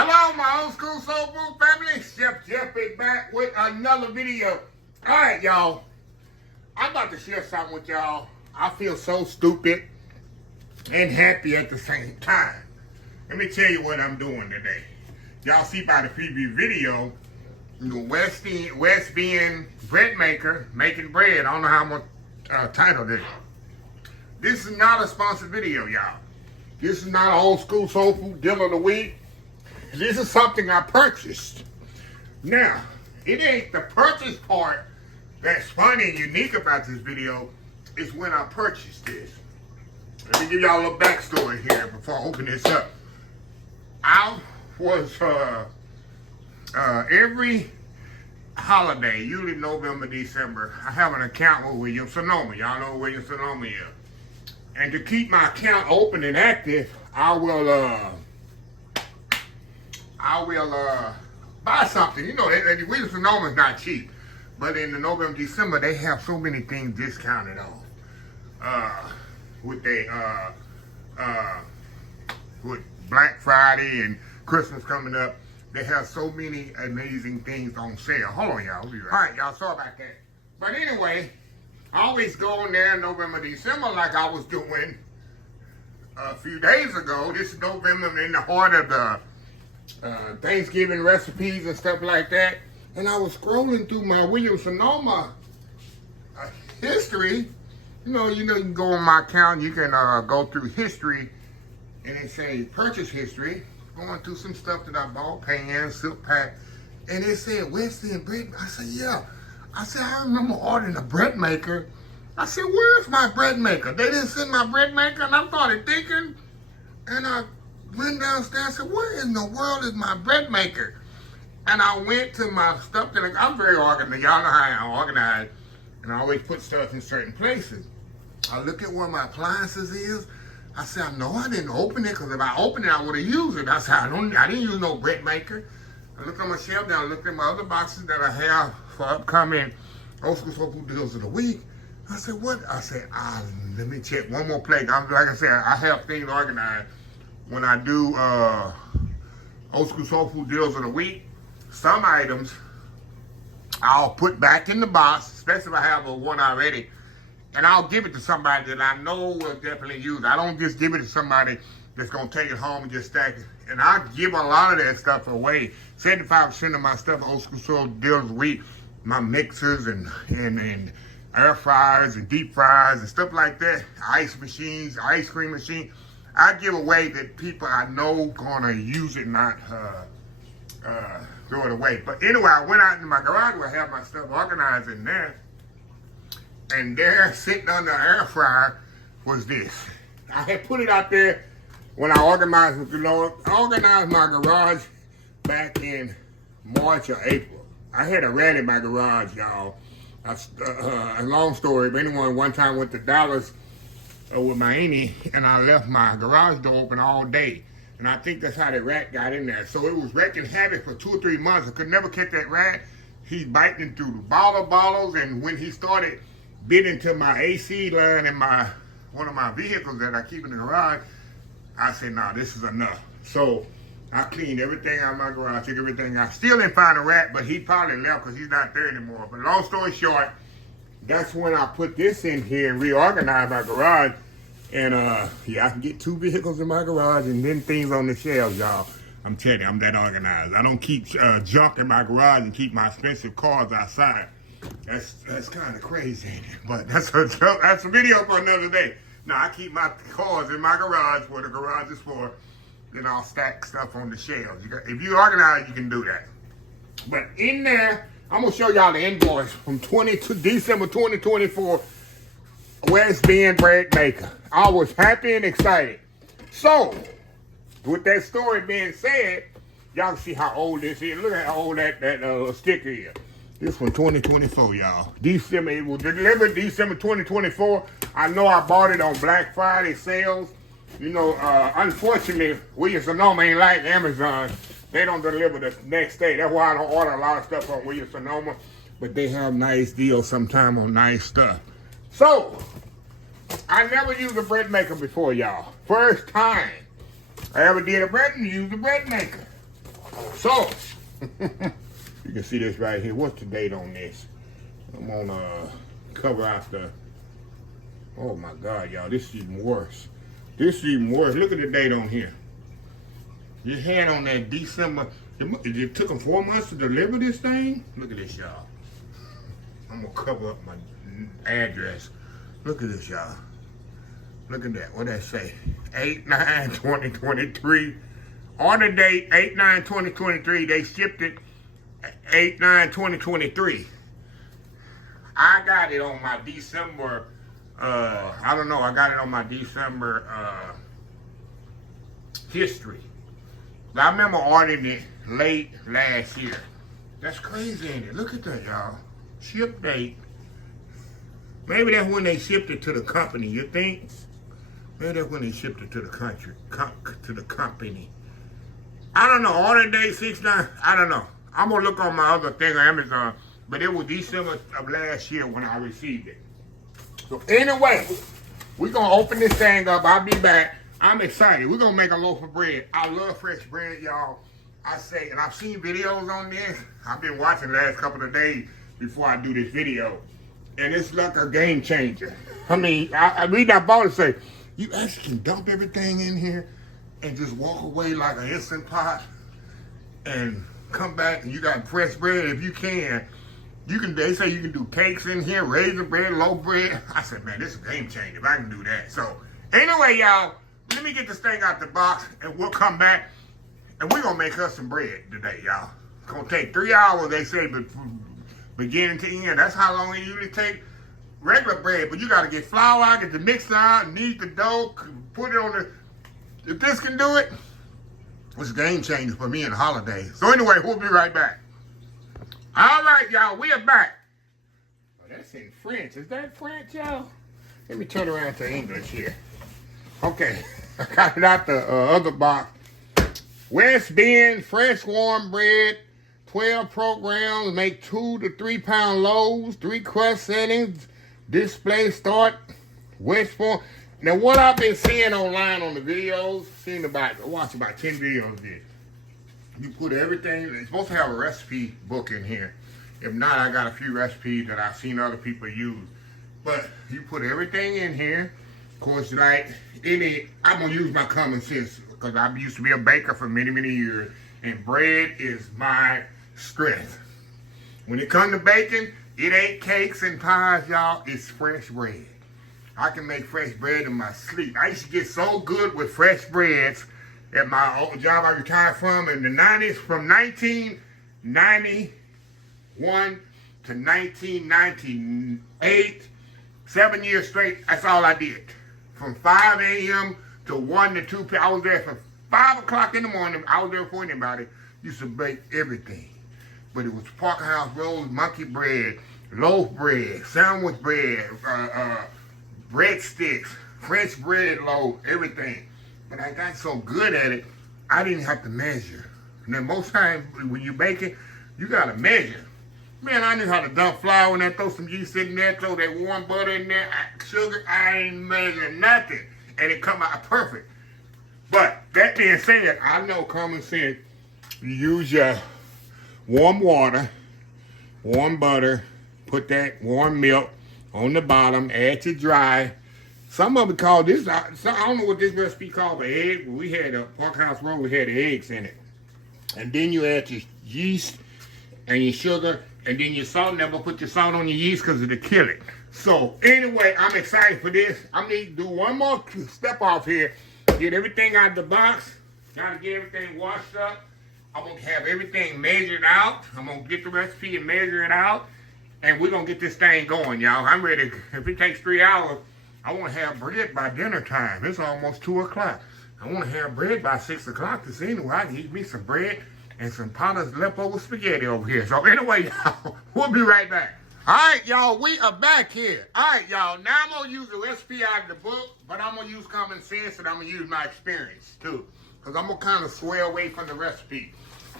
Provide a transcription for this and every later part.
Hello, my old school soul food family. Chef Jeff is back with another video. All right, y'all. I'm about to share something with y'all. I feel so stupid and happy at the same time. Let me tell you what I'm doing today. Y'all see by the preview video, West Bend bread maker making bread. I don't know how I'm gonna title this. This is not a sponsored video, y'all. This is not an old school soul food deal of the week. This is something I purchased. Now, it ain't the purchase part that's funny and unique about this video. It's when I purchased this. Let me give y'all a little backstory here before I open this up. I was, every holiday, usually November, December, I have an account with Williams-Sonoma. Y'all know what Williams-Sonoma is. And to keep my account open and active, I will buy something. You know, Williams-Sonoma is not cheap. But in the November, December, they have so many things discounted off. With Black Friday and Christmas coming up, they have so many amazing things on sale. Hold on, y'all. We'll be right. All right, y'all. Sorry about that. But anyway, I always go in there in November, December like I was doing a few days ago. This is November in the heart of the Thanksgiving recipes and stuff like that. And I was scrolling through my Williams-Sonoma history. You know, you can go on my account, you can go through history, and it say purchase history. Going through some stuff that I bought, pans, silk pack, and it said West End bread. I said, yeah. I said, I remember ordering a bread maker. I said, where's my bread maker? They didn't send my bread maker, and I started thinking, and I went downstairs and said, where in the world is my bread maker? And I went to my stuff, and I'm very organized. Y'all know how I'm organized, and I always put stuff in certain places. I look at where my appliances is. I said, no, I didn't open it, because if I opened it, I would have used it. I said, I didn't use no bread maker. I looked on my shelf down, I looked at my other boxes that I have for upcoming Old School Soul Food Deals of the Week. I said, what? I said, let me check one more place. Like I said, I have things organized. When I do Old School Soul Food Deals of the Week, some items I'll put back in the box, especially if I have one already, and I'll give it to somebody that I know will definitely use it. I don't just give it to somebody that's going to take it home and just stack it. And I give a lot of that stuff away. 75% of my stuff, Old School Soul Deals of the Week, my mixers and air fryers and deep fryers and stuff like that, ice machines, ice cream machine, I give away that people I know gonna use it, not throw it away. But anyway, I went out into my garage where I have my stuff organized in there, and there, sitting on the air fryer, was this. I had put it out there when I organized my garage back in March or April. I had a rat in my garage, y'all. A long story, but anyone one time went to Dallas with my auntie, and I left my garage door open all day. And I think that's how the rat got in there. So it was wreaking havoc for 2 or 3 months. I could never catch that rat. He's biting through the bottles, and when he started biting into my AC line in one of my vehicles that I keep in the garage, I said, no, this is enough. So I cleaned everything out of my garage, took everything out. Still didn't find a rat, but he probably left because he's not there anymore. But long story short, that's when I put this in here and reorganized my garage. And yeah, I can get 2 vehicles in my garage and then things on the shelves, y'all. I'm telling you, I'm that organized. I don't keep junk in my garage and keep my expensive cars outside. That's kind of crazy, ain't it? But that's a video for another day. Now, I keep my cars in my garage where the garage is for. Then I'll stack stuff on the shelves. If you organize, you can do that. But in there, I'm going to show y'all the invoice from December 2024, West Bend bread maker. I was happy and excited. So, with that story being said, y'all can see how old this is. Look at how old that sticker is. This from 2024, y'all. December, it was delivered December 2024. I know I bought it on Black Friday sales. You know, unfortunately, Williams-Sonoma ain't like Amazon. They don't deliver the next day. That's why I don't order a lot of stuff on Williams-Sonoma. But they have nice deals sometime on nice stuff. So, I never used a bread maker before, y'all. First time I ever did a bread and used a bread maker. So, you can see this right here. What's the date on this? I'm gonna cover out the, oh my God, y'all, this is even worse. This is even worse. Look at the date on here. You had on that December, it took them 4 months to deliver this thing? Look at this, y'all. I'm gonna cover up my address. Look at this, y'all. Look at that. What that say? 8/9/2023. Order date 8/9/2023. They shipped it 8/9/2023. I got it on my December. I don't know. I got it on my December history. I remember ordering it late last year. That's crazy, ain't it? Look at that, y'all. Ship date. Maybe that's when they shipped it to the company. You think? Maybe that's when they shipped it to the country, to the company. I don't know. Order date 6/9. I don't know. I'm gonna look on my other thing on Amazon, but it was December of last year when I received it. So anyway, we're gonna open this thing up. I'll be back. I'm excited. We're gonna make a loaf of bread. I love fresh bread, y'all. I say, and I've seen videos on this. I've been watching the last couple of days before I do this video, and it's like a game changer. I mean, I read that ball and say, you actually can dump everything in here and just walk away like an Instant Pot and come back and you got fresh bread. If you can, they say you can do cakes in here, raisin bread, loaf bread. I said, man, this is a game changer if I can do that. So anyway, y'all, let me get this thing out the box and we'll come back and we're gonna make us some bread today, y'all. It's gonna take 3 hours, they say, but from beginning to end. That's how long it usually takes. Regular bread, but you gotta get flour out, get the mixer out, knead the dough, put it on the, if this can do it, it's a game changer for me in the holidays. So anyway, we'll be right back. All right, y'all, we are back. Oh, that's in French. Is that French, y'all? Let me turn around to English here. Okay, I got it out the other box. West Bend fresh warm bread, 12 programs, make 2 to 3 pound loaves, 3 crust settings, display start, West Form. Now what I've been seeing online on the videos, I watched about 10 videos of this. You put everything, it's supposed to have a recipe book in here. If not, I got a few recipes that I've seen other people use. But you put everything in here. Of course, like I'm gonna use my common sense because I used to be a baker for many, many years. And bread is my strength. When it comes to baking, it ain't cakes and pies, y'all. It's fresh bread. I can make fresh bread in my sleep. I used to get so good with fresh breads at my old job I retired from in the 90s, from 1991 to 1998, 7 years straight. That's all I did. From 5 a.m. to 1 to 2 p.m. I was there from 5 o'clock in the morning. I was there before anybody. Used to bake everything. But it was Parker House rolls, monkey bread, loaf bread, sandwich bread, breadsticks, French bread loaf, everything. But I got so good at it, I didn't have to measure. And then most times when you bake it, you gotta measure. Man, I knew how to dump flour in there, throw some yeast in there, throw that warm butter in there, sugar, I ain't measuring nothing. And it come out perfect. But that being said, I know common sense. You use your warm water, warm butter, put that warm milk on the bottom, add your dry. Some of it called this, I don't know what this recipe called, but egg. We had a Park House roll, we had eggs in it. And then you add your yeast and your sugar, and then your salt. Never put your salt on your yeast because it'll kill it. So anyway, I'm excited for this. I need to do one more step off here. Get everything out of the box. Gotta get everything washed up. I'm gonna have everything measured out. I'm gonna get the recipe and measure it out. And we're gonna get this thing going, y'all. I'm ready. If it takes 3 hours, I wanna have bread by dinner time. It's almost 2 o'clock. I wanna have bread by 6 o'clock this anyway. I can eat me some bread and some Potter's leftover spaghetti over here. So anyway, y'all, we'll be right back. All right, y'all, we are back here. All right, y'all, now I'm gonna use the recipe out of the book, but I'm gonna use common sense and I'm gonna use my experience too. Because I'm gonna kind of sway away from the recipe.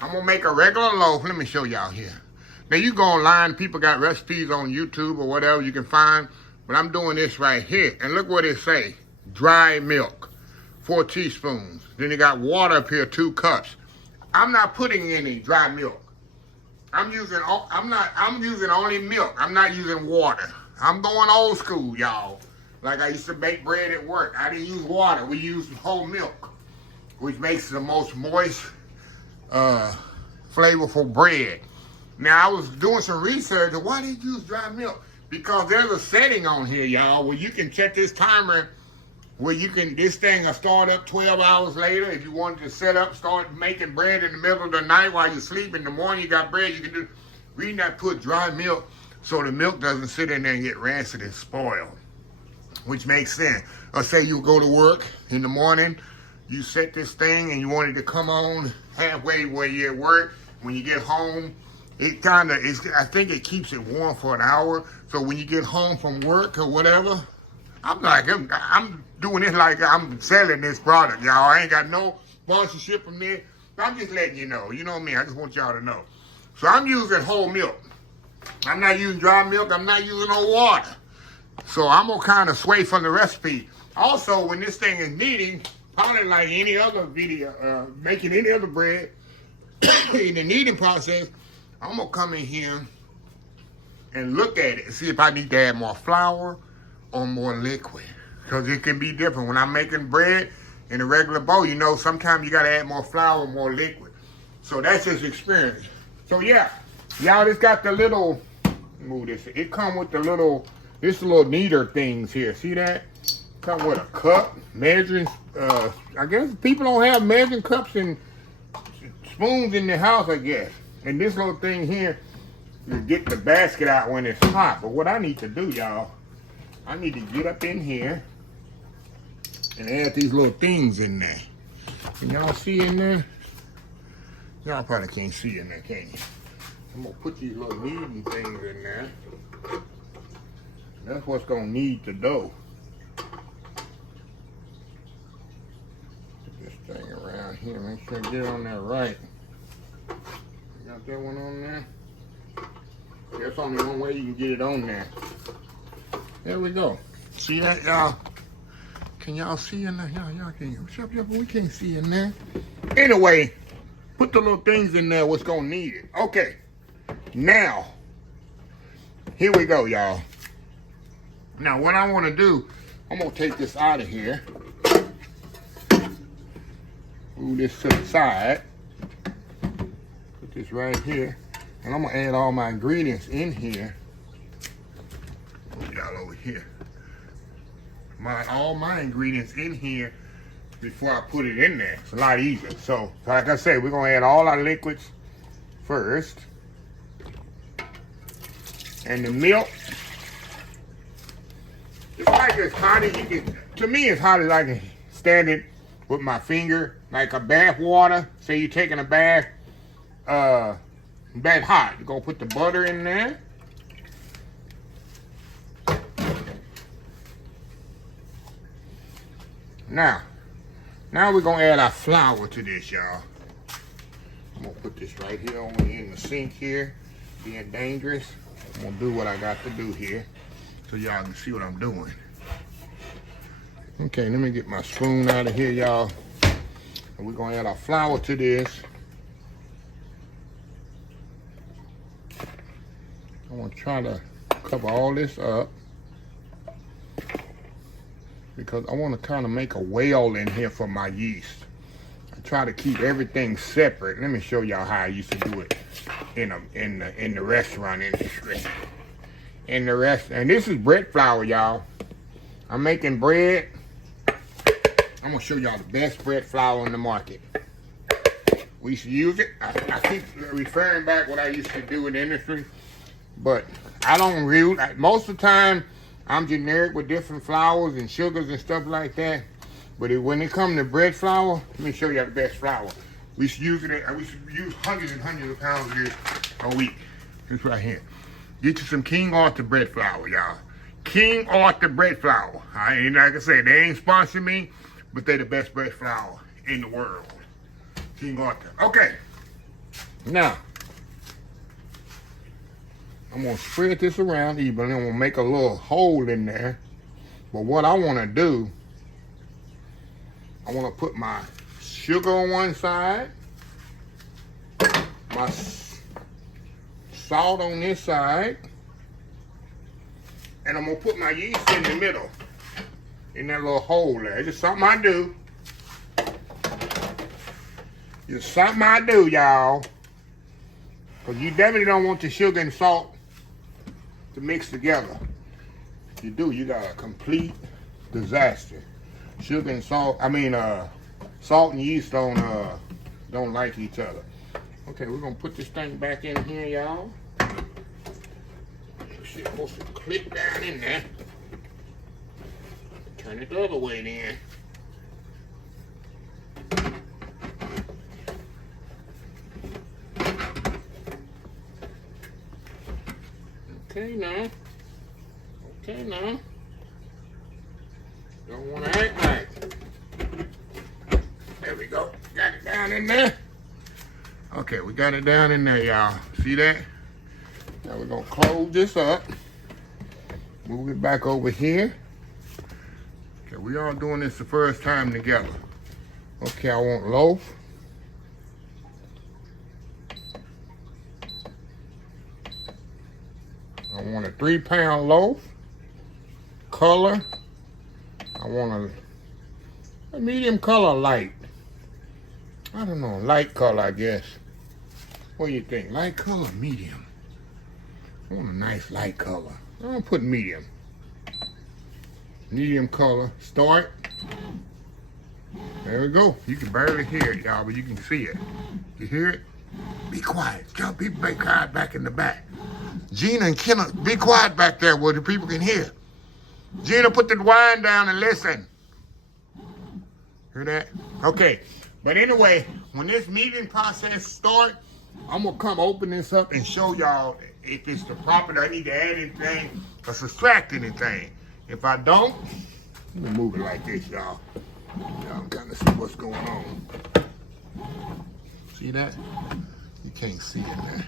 I'm gonna make a regular loaf. Let me show y'all here. Now you go online, people got recipes on YouTube or whatever you can find, but I'm doing this right here. And look what it say, dry milk, 4 teaspoons. Then you got water up here, 2 cups. I'm not putting any dry milk. I'm using only milk. I'm not using water. I'm going old school, y'all. Like I used to bake bread at work. I didn't use water. We used whole milk, which makes the most moist, flavorful bread. Now, I was doing some research on why they use dry milk. Because there's a setting on here, y'all, where you can check this timer, where this thing will start up 12 hours later. If you wanted to start making bread in the middle of the night while you sleep, in the morning you got bread, you can do. We not put dry milk so the milk doesn't sit in there and get rancid and spoiled, which makes sense. Or say you go to work in the morning, you set this thing and you want it to come on halfway where you're at work. When you get home, it kind of is. I think it keeps it warm for an hour. So when you get home from work or whatever, I'm doing this like I'm selling this product, y'all. I ain't got no sponsorship from this. I'm just letting you know. You know me. I just want y'all to know. So I'm using whole milk. I'm not using dry milk. I'm not using no water. So I'm gonna kind of sway from the recipe. Also, when this thing is kneading, probably like any other video, making any other bread, in the kneading process, I'm gonna come in here and look at it and see if I need to add more flour or more liquid. Because it can be different. When I'm making bread in a regular bowl, you know, sometimes you gotta add more flour or more liquid. So that's just experience. So yeah, y'all just got the little, move this. It come with the little, little kneader things here. See that? Come with a cup, measuring. I guess people don't have measuring cups and spoons in their house, I guess. And this little thing here, you get the basket out when it's hot. But what I need to do, y'all, I need to get up in here and add these little things in there. Can y'all see in there? Y'all probably can't see in there, can you? I'm gonna put these little kneading things in there. That's what's gonna knead the dough. Put this thing around here, make sure I get it on there right. Got that one on there? That's only one way you can get it on there. There we go. See that, y'all? Can y'all see in there? Y'all can't. We can't see in there. Anyway, put the little things in there. What's gonna need it? Okay. Now, here we go, y'all. Now, what I want to do, I'm gonna take this out of here. Move this to the side. Put this right here. And I'm gonna add all my ingredients in here. Put y'all over here. All my ingredients in here before I put it in there. It's a lot easier. So like I said, we're gonna add all our liquids first. And the milk. It's like as hot as you can. To me, it's hot as I can stand it with my finger, like a bath water. Say you're taking a bath. That hot. You're gonna put the butter in there. Now we're gonna add our flour to this, y'all. I'm gonna put this right here over in the sink here, being dangerous. I'm gonna do what I got to do here so y'all can see what I'm doing. Okay, let me get my spoon out of here, y'all. And we're gonna add our flour to this. I want to try to cover all this up because I want to kind of make a well in here for my yeast. I try to keep everything separate. Let me show y'all how I used to do it in the restaurant industry. And this is bread flour, y'all. I'm making bread. I'm gonna show y'all the best bread flour in the market. We used to use it. I keep referring back what I used to do in the industry. But I don't really, most of the time, I'm generic with different flours and sugars and stuff like that. But when it comes to bread flour, let me show you the best flour. We used to use hundreds and hundreds of pounds of this a week. This right here. Get you some King Arthur bread flour, y'all. King Arthur bread flour. And like I said, they ain't sponsoring me, but they're the best bread flour in the world. King Arthur. Okay. Now, I'm gonna spread this around even. I'm gonna make a little hole in there. But what I wanna do, I wanna put my sugar on one side. my salt on this side. And I'm gonna put my yeast in the middle, in that little hole there. It's just something I do. Just something I do, y'all. Because you definitely don't want the sugar and salt to mix together. If you do, you got a complete disaster. Sugar and salt, salt and yeast don't like each other. Okay, we're gonna put this thing back in here, y'all. It's supposed to clip down in there. Turn it the other way then. Okay now. Okay now. Don't want to act like. There we go. Got it down in there. Okay, we got it down in there, y'all. See that? Now we're gonna close this up. Move it back over here. Okay, we all doing this the first time together. Okay, I want loaf. I want a 3-pound loaf. Color. I want a medium color light. I don't know, light color, I guess. What do you think? Light color, medium? I want a nice light color. I'm gonna put medium. Medium color. Start. There we go. You can barely hear it, y'all, but you can see it. You hear it? Be quiet. Tell people be quiet back in the back. Gina and Kenna, be quiet back there where the people can hear. Gina, put the wine down and listen. Hear that? Okay. But anyway, when this kneading process starts, I'm going to come open this up and show y'all if it's the proper, I need to add anything or subtract anything. If I don't, let me move it like this, y'all. Y'all kind of see what's going on. See that? You can't see it there.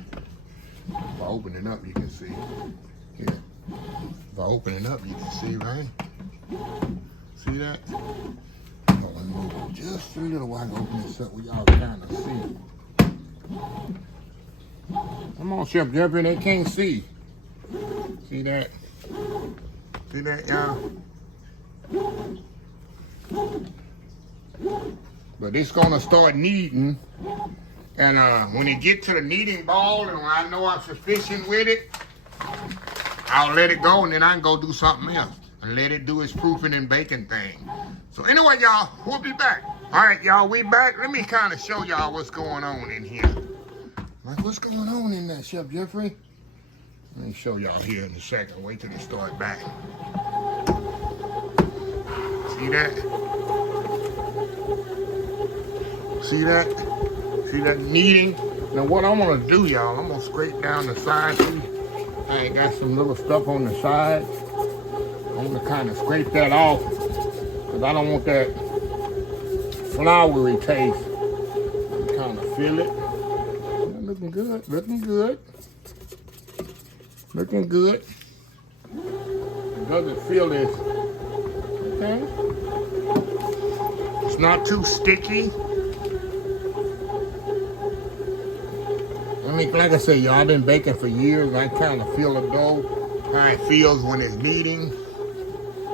If I open it up, you can see. Here. If I open it up, you can see, right? See that? I'm gonna move it just a little while I open this up where y'all kind of see. Come on, Chef Jeffrey, they can't see. See that? See that, y'all? But it's gonna start kneading. And when it get to the kneading ball and when I know I'm sufficient with it, I'll let it go and then I can go do something else and let it do its proofing and baking thing. So anyway, y'all, we'll be back. All right, y'all, we back. Let me kind of show y'all what's going on in here. Like, what's going on in there, Chef Jeffrey? Let me show y'all here in a second. Wait till they start back. See that? See that? See that kneading? Now what I'm gonna do, y'all, I'm gonna scrape down the side. See, I got some little stuff on the side. I'm gonna kind of scrape that off because I don't want that floury taste. Kind of feel it. Looking good, looking good. Looking good. It doesn't feel this. Okay. It's not too sticky. Like I say, y'all, I've been baking for years. I kind of feel the dough, how it feels when it's kneading.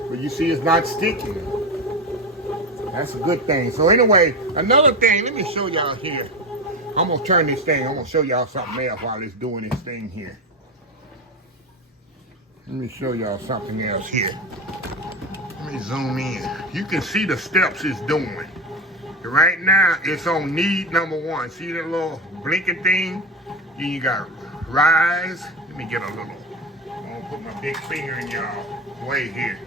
But you see, it's not sticky. That's a good thing. So anyway, another thing, let me show y'all here. I'm going to turn this thing. I'm going to show y'all something else while it's doing this thing here. Let me show y'all something else here. Let me zoom in. You can see the steps it's doing. Right now, it's on knead number 1. See that little blinking thing? Then you got rise. Let me get a little. I'm gonna put my big finger in y'all way here.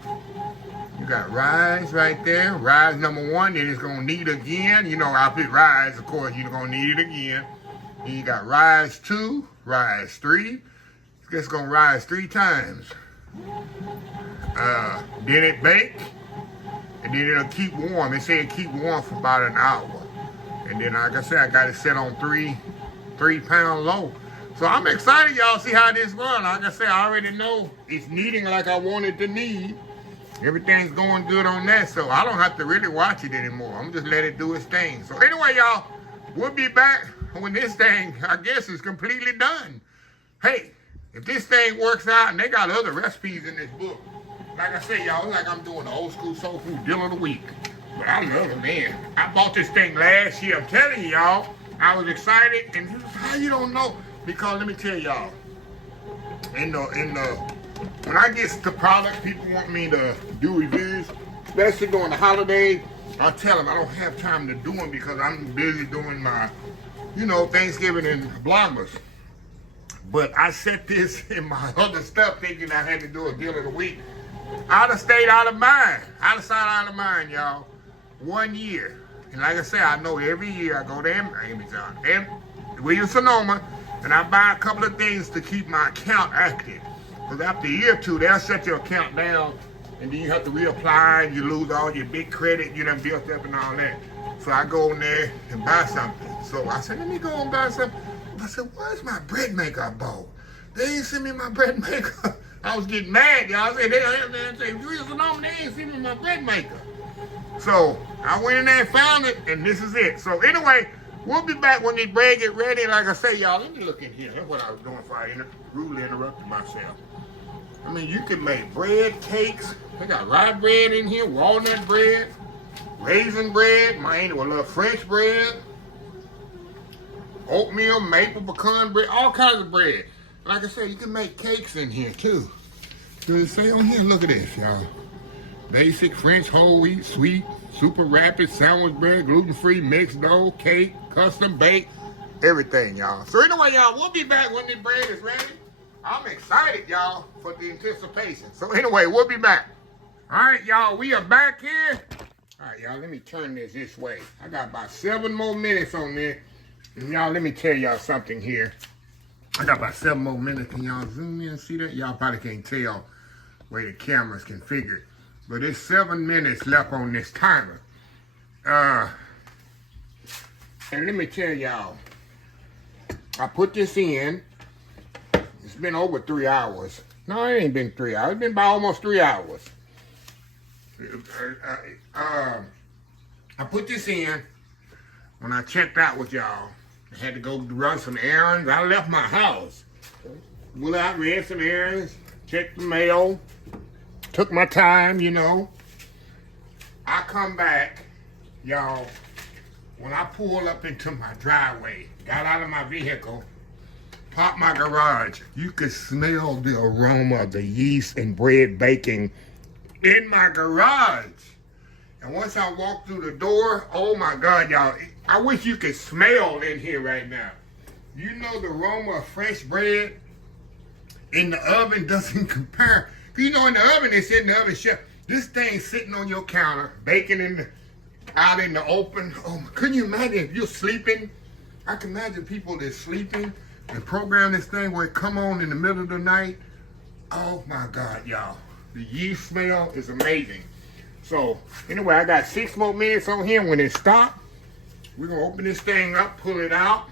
You got rise right there. Rise number 1. Then it's gonna knead again. You know, I'll put rise. Of course, you're gonna knead it again. Then you got rise 2, rise 3. It's gonna rise 3 times. Then it bake, and then it'll keep warm. It said keep warm for about an hour. And then, like I said, I got it set on 3-pound loaf. So I'm excited, y'all, see how this runs. Like I said, I already know it's kneading like I want it to knead. Everything's going good on that, so I don't have to really watch it anymore. I'm just let it do its thing. So anyway, y'all, we'll be back when this thing, I guess, is completely done. Hey, if this thing works out, and they got other recipes in this book, like I say, y'all, it's like I'm doing the old school soul food deal of the week. But I love it, man. I bought this thing last year. I'm telling you, y'all, I was excited, and how you don't know? Because let me tell y'all, when I get the products, people want me to do reviews, especially during the holidays. I tell them I don't have time to do them because I'm busy doing my, Thanksgiving and Vlogmas. But I set this in my other stuff thinking I had to do a deal of the week. Out of state, out of mind. Out of sight, out of mind, y'all. 1 year. And like I said, I know every year I go to Amazon, Williams-Sonoma, and I buy a couple of things to keep my account active. Because after a year or two, they'll shut your account down, and then you have to reapply, and you lose all your big credit you done built up and all that. So I go in there and buy something. So I said, let me go and buy something. I said, where's my bread maker I bought? They ain't send me my bread maker. I was getting mad, y'all. I said, they ain't send me my bread maker. So I went in there and found it, and this is it. So anyway, we'll be back when the bread get ready. Like I say, y'all, let me look in here. That's what I was doing before I rudely interrupted myself. I mean, you can make bread, cakes. They got rye bread in here, walnut bread, raisin bread. My angel will love French bread, oatmeal, maple pecan bread, all kinds of bread. Like I said, you can make cakes in here too. So it say on here, look at this, y'all. Basic French whole wheat, sweet, super rapid, sandwich bread, gluten-free, mixed dough, cake, custom baked, everything, y'all. So anyway, y'all, we'll be back when the bread is ready. I'm excited, y'all, for the anticipation. So anyway, we'll be back. All right, y'all, we are back here. All right, y'all, let me turn this way. I got about 7 more minutes on there. And y'all, let me tell y'all something here. I got about 7 more minutes. Can y'all zoom in and see that? Y'all probably can't tell where the camera's configured. But there's 7 minutes left on this timer. And let me tell y'all, I put this in. It's been over 3 hours. No, it ain't been 3 hours. It's been about almost 3 hours. I put this in when I checked out with y'all. I had to go run some errands. I left my house. Went out, ran some errands, checked the mail, took my time, I come back, y'all, when I pull up into my driveway, got out of my vehicle, popped my garage, you could smell the aroma of the yeast and bread baking in my garage. And once I walked through the door, oh my God, y'all, I wish you could smell in here right now. You know the aroma of fresh bread in the oven doesn't compare. In the oven, it's in the oven chef. This thing sitting on your counter, baking out in the open. Oh, couldn't you imagine if you're sleeping? I can imagine people that's sleeping and program this thing where it come on in the middle of the night. Oh my God, y'all. The yeast smell is amazing. So, anyway, I got 6 more minutes on here. When it stops, we're going to open this thing up, pull it out,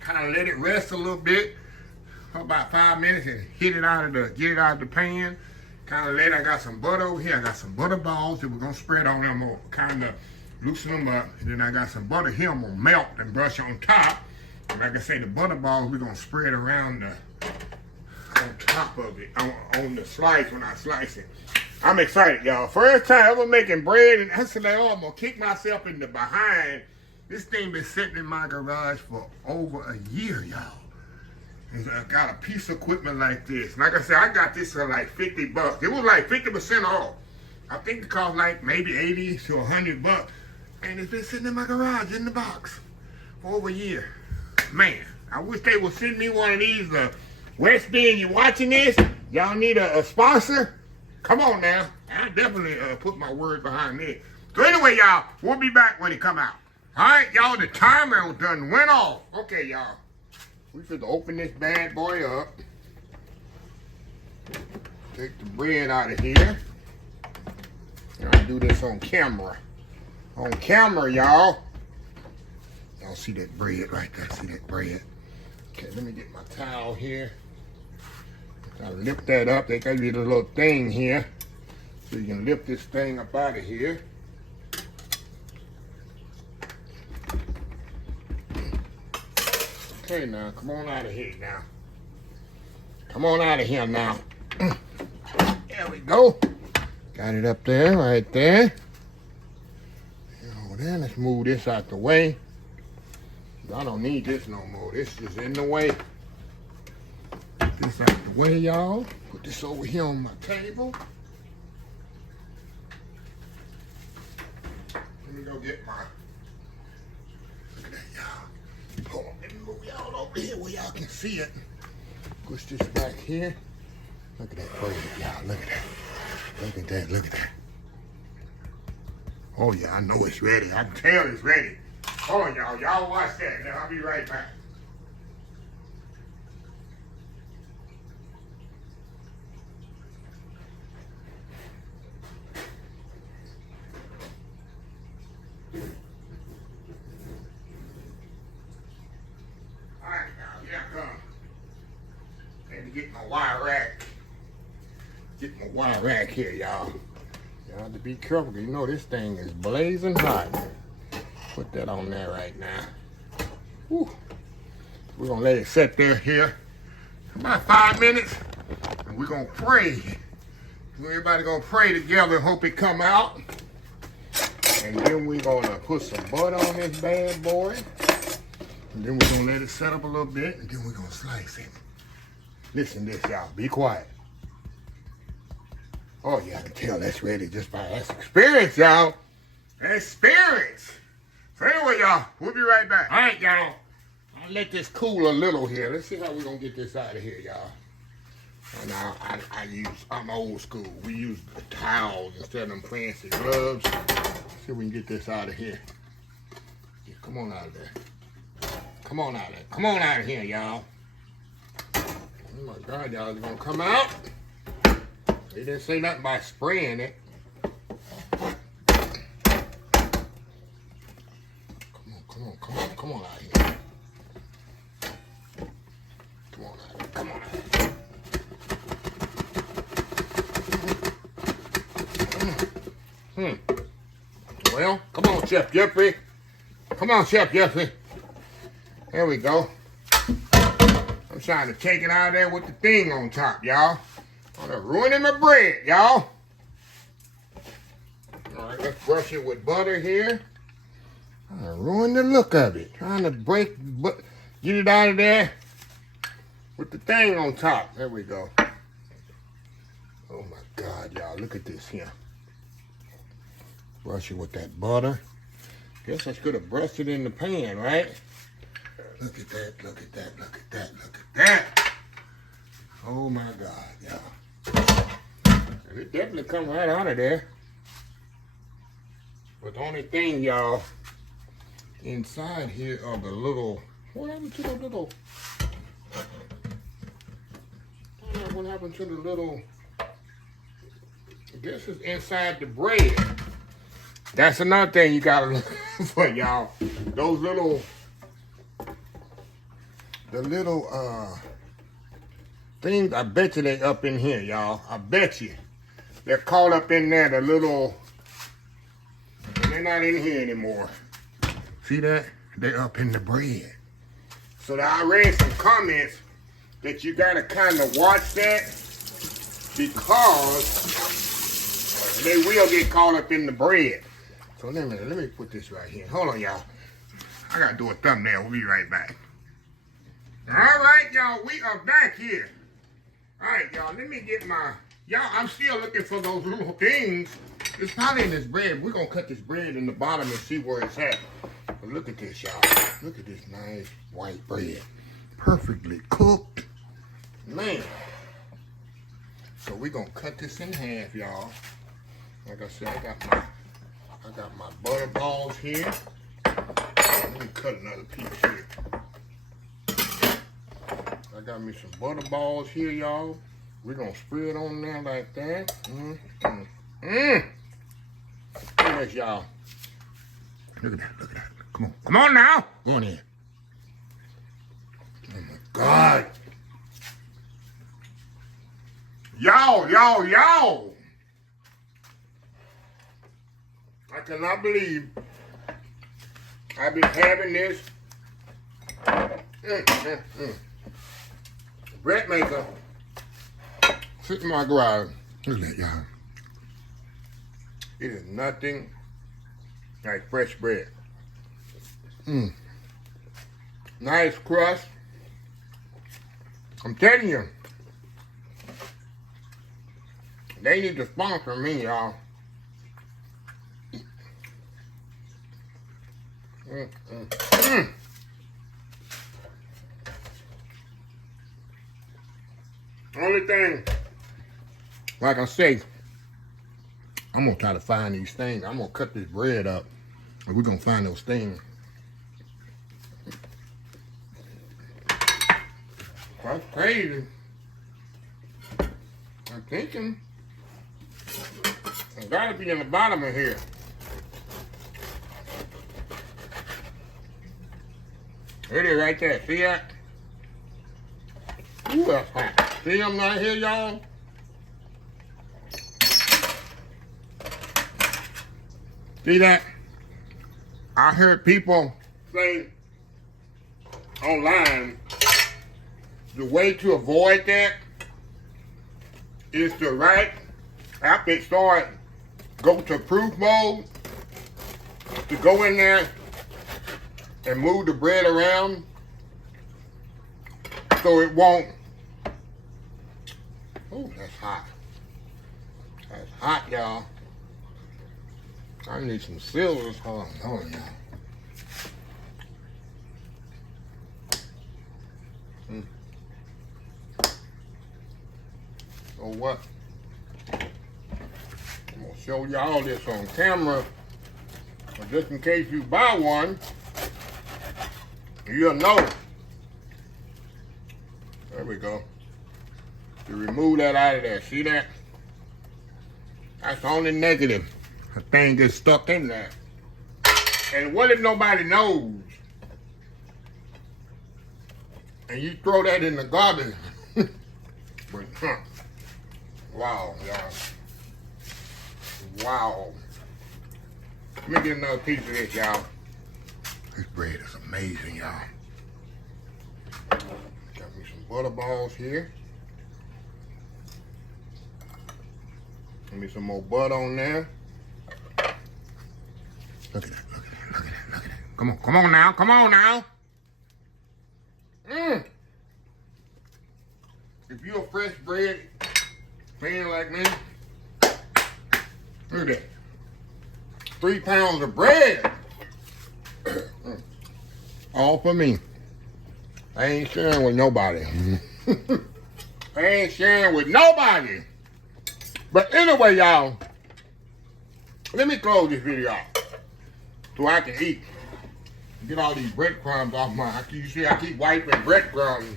kind of let it rest a little bit for about 5 minutes and get it out of the pan. I got some butter over here. I got some butter balls that we're going to spread on them. I'm going to kind of loosen them up. And then I got some butter here I'm going to melt and brush on top. And like I say, the butter balls we're going to spread around on top of it, on the slice when I slice it. I'm excited, y'all. First time ever making bread, and I said, oh, I'm going to kick myself in the behind. This thing been sitting in my garage for over a year, y'all. And I got a piece of equipment like this. Like I said, I got this for like $50. It was like 50% off. I think it cost like maybe 80 to $100. And it's been sitting in my garage in the box for over a year. Man, I wish they would send me one of these. West Bend, you watching this? Y'all need a sponsor? Come on now. I definitely put my word behind this. So anyway, y'all, we'll be back when it come out. All right, y'all, the timer done went off. Okay, y'all. We should open this bad boy up. Take the bread out of here. And I'll do this on camera. On camera, y'all. Y'all see that bread right there? See that bread? Okay, let me get my towel here. I'll lift that up. They got you a little thing here. So you can lift this thing up out of here. Okay, now, come on out of here now. Come on out of here now. There we go. Got it up there, right there. Over there, let's move this out the way. I don't need this no more. This is in the way. Put this out the way, y'all. Put this over here on my table. Let me go get my... Look at that, y'all. Hold on, let me move y'all over here where y'all can see it. Push this back here. Look at that braid, y'all. Look at that. Look at that. Look at that. Oh, yeah, I know it's ready. I can tell it's ready. Hold on, y'all. Y'all watch that. Now, I'll be right back. All right, now, here I come. Had to get my wire rack. Get my wire rack here, y'all. Y'all have to be careful, because you know this thing is blazing hot. Put that on there right now. Whew. We're going to let it sit there here about 5 minutes, and we're going to pray. Everybody going to pray together and hope it come out. And then we're going to put some butter on this bad boy. And then we're going to let it set up a little bit, and then we're going to slice it. Listen to this, y'all. Be quiet. Oh, yeah, I can tell that's ready just by that's experience, y'all. Experience. So anyway, y'all, we'll be right back. All right, y'all. I'll let this cool a little here. Let's see how we're going to get this out of here, y'all. Now, I'm old school. We use towels instead of them fancy gloves. Let's see if we can get this out of here. Yeah, come on out of there. Come on out of there. Come on out of here, y'all. Oh, my God, y'all, it's going to come out. They didn't say nothing about spraying it. Come on out here. Come on out here. Come on out here. Well, come on, Chef Jeffrey. Come on, Chef Jeffrey. There we go. I'm trying to take it out of there with the thing on top, y'all. I'm ruining my bread, y'all. All right, let's brush it with butter here. I ruined the look of it. Trying to get it out of there with the thing on top. There we go. Oh my God, y'all, look at this here. Brush it with that butter. Guess I could have brushed it in the pan, right? Look at that, look at that, look at that, look at that. Oh my God, y'all. It definitely come right out of there. But the only thing, y'all, inside here are the little, what happened to the little, I don't know what happened to the little, I guess it's inside the bread. That's another thing you gotta look for, y'all. Those little, the little things, I bet you they up in here, y'all. I bet you. They're caught up in there, the little, they're not in here anymore. See that? They're up in the bread. So I read some comments that you gotta kind of watch that because they will get caught up in the bread. So let me put this right here. Hold on, y'all. I gotta do a thumbnail. We'll be right back. All right, y'all. We are back here. All right, y'all. Let me get my... Y'all, I'm still looking for those little things. It's probably in this bread. We're gonna cut this bread in the bottom and see where it's at. But look at this, y'all. Look at this nice white bread. Perfectly cooked. Man. So we're gonna cut this in half, y'all. Like I said, I got my butter balls here. Let me cut another piece here. I got me some butter balls here, y'all. We're gonna spray it on there like that. Look at this, y'all. Look at that, look at that. Come on, come on now. Go on in. Oh my God. Y'all. I cannot believe I've been having this Bread maker. Sit in my garage. Look at that, y'all. It is nothing like fresh bread. Nice crust. I'm telling you, they need to sponsor me, y'all. Only thing, like I say, I'm gonna try to find these things. I'm gonna cut this bread up, and we're gonna find those things. That's crazy. I'm thinking it gotta be in the bottom of here. It is right there. See that? Ooh, that's hot. See them right here, y'all? See that? I heard people say online, the way to avoid that is to after it starts, go to proof mode, to go in there and move the bread around so it won't. Oh, that's hot. That's hot, y'all. I need some scissors. Hold on, y'all. So what? I'm gonna show y'all this on camera, but just in case you buy one, you'll know. There we go. To remove that out of there. See that? That's the only negative. The thing gets stuck in there. And what if nobody knows? And you throw that in the garbage. But, wow, y'all. Wow. Let me get another piece of this, y'all. This bread is amazing, y'all. Got me some butter balls here. Give me some more butter on there. Look at that, look at that, look at that, look at that. Come on now, come on now. If you're a fresh bread fan like me, look at that. 3 pounds of bread. All for me. I ain't sharing with nobody. I ain't sharing with nobody. But anyway, y'all, let me close this video out so I can eat. Get all these breadcrumbs off my. You see, I keep wiping breadcrumbs.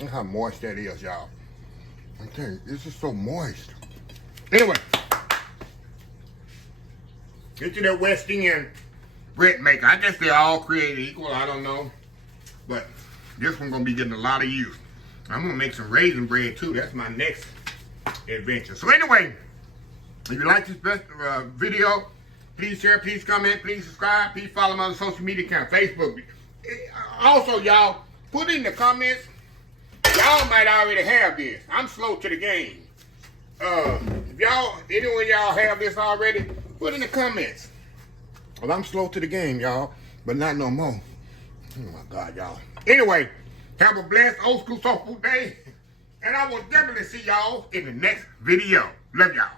Look how moist that is, y'all. I'm telling you, this is so moist. Anyway, get to that West Indian bread maker. I guess they're all created equal. I don't know, but this one's gonna be getting a lot of use. I'm gonna make some raisin bread too. That's my next adventure. So anyway, if you like this video, please share, please comment, please subscribe, please follow me on the social media account, Facebook. Also, y'all, put in the comments. Y'all might already have this. I'm slow to the game. If y'all, anyone of y'all have this already, put in the comments. Well, I'm slow to the game, y'all, but not no more. Oh my God, y'all. Anyway, have a blessed old school soul food day, and I will definitely see y'all in the next video. Love y'all.